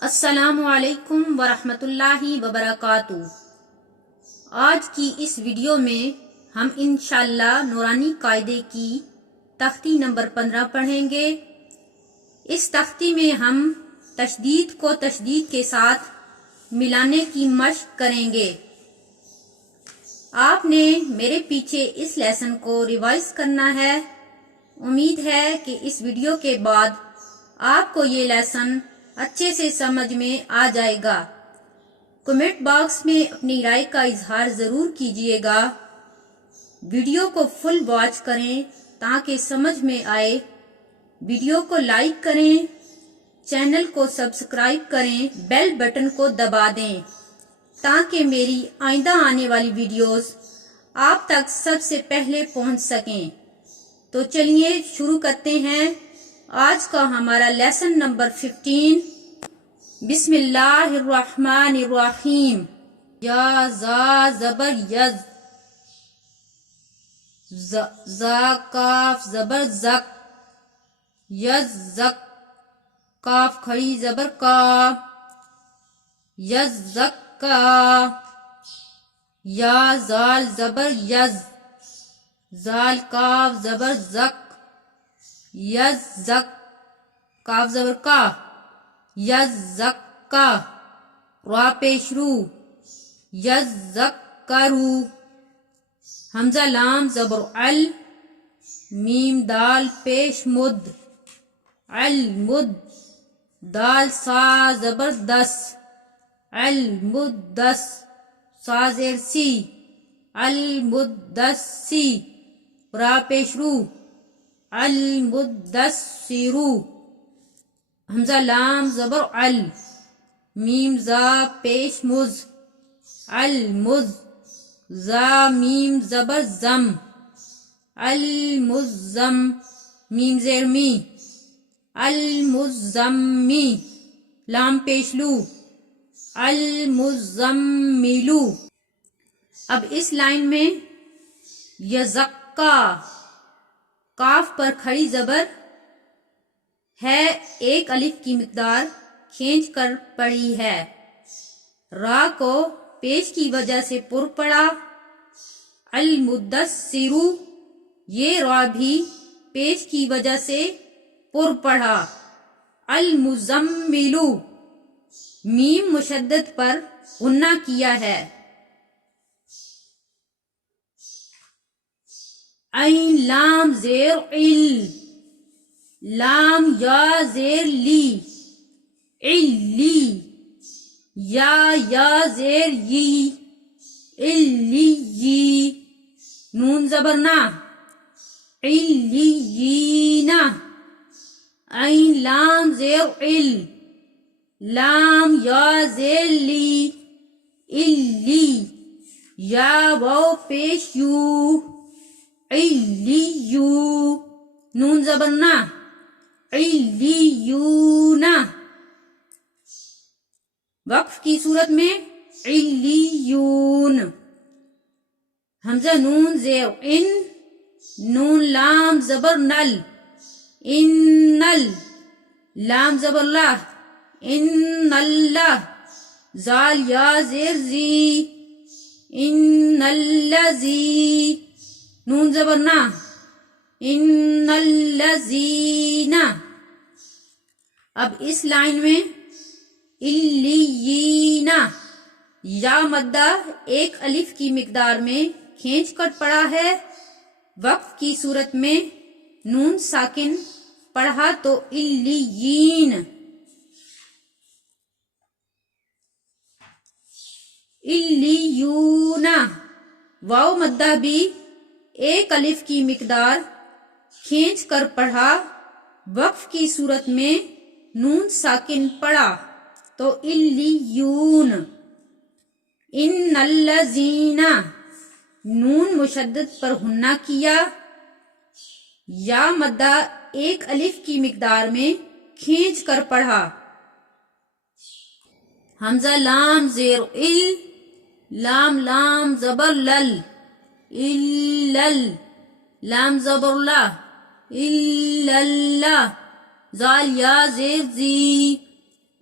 السلام علیکم ورحمۃ اللہ وبرکاتہ۔ آج کی اس ویڈیو میں ہم انشاءاللہ نورانی قاعدے کی تختی نمبر 15 پڑھیں گے۔ اس تختی میں ہم تشدید کو تشدید کے ساتھ ملانے کی مشق کریں گے۔ آپ نے میرے پیچھے اس لیسن کو ریوائز کرنا ہے۔ امید ہے کہ اس ویڈیو کے بعد آپ کو یہ لیسن اچھے سے سمجھ میں آ جائے گا۔ کمنٹ باکس میں اپنی رائے کا اظہار ضرور کیجیے گا۔ ویڈیو کو فل واچ کریں تاکہ سمجھ میں آئے۔ ویڈیو کو لائک کریں، چینل کو سبسکرائب کریں، بیل بٹن کو دبا دیں تاکہ میری آئندہ آنے والی ویڈیوز آپ تک سب سے پہلے پہنچ سکیں۔ تو چلیے شروع کرتے ہیں آج کا ہمارا لیسن نمبر 15۔ بسم اللہ الرحمن الرحیم۔ یا زا زبر یز، زا کاف زبر زک، یز زک، کاف کھڑی زبر کا، یز زک کا۔ یا زال زبر یز، زال کاف زبر زک، یز زک، کاف زبر کا، یز زک کا۔ را پیش رو، یز زک کرو۔ حمزہ لام زبر ال، میم دال پیش مد، المد۔ دال سا زبر دس، المدس، سا زیر سی، المدسی۔ را پیش رو، المدثرو۔ حمزہ لام زبر ال، میم زا پیش مز، المز۔ زا میم زبر زم، المزم، میم زیر می، المزمی۔ لام پیش لو، المزملو۔ اب اس لائن میں یزکا، کاف پر کھڑی زبر ہے، ایک الف کی مقدار کھینچ کر پڑی ہے۔ را کو پیش کی وجہ سے پر پڑا۔ المدثرو، یہ را بھی پیش کی وجہ سے پر پڑھا۔ المزملو، میم مشدد پر غنہ کیا ہے۔ عین لام زیر عل، لام یا زیر لی، علی۔ یا زیر یی، علی۔ نون زبر نا، علیین۔ عین لام زیر عل، لام یا زیر لی، علی۔ یا واو پیش یو، علیو۔ نون زبر نا، علیون۔ وقف کی صورت میں علیون۔ حمزہ نون زیر ان، نون لام زبر نل، انل۔ لام زبر لا، ان اللہ۔ زال یا زیر زی، ان الذی۔ نون زبر نا، ان الذین۔ اب اس لائن میں الیین، یا مدہ ایک الف کی مقدار میں کھینچ کر پڑا ہے۔ وقف کی صورت میں نون ساکن پڑھا تو الیین۔ الیون، واو مدہ بھی ایک الف کی مقدار کھینچ کر پڑھا۔ وقف کی صورت میں نون ساکن پڑا تو الیون۔ ان الذین، نون مشدد پر غنہ کیا۔ یا مدہ ایک الف کی مقدار میں کھینچ کر پڑھا۔ حمزہ لام زیر ال، لام لام زبر لل، الل۔ لام زبر لا، الل۔ زال یا زیر زی،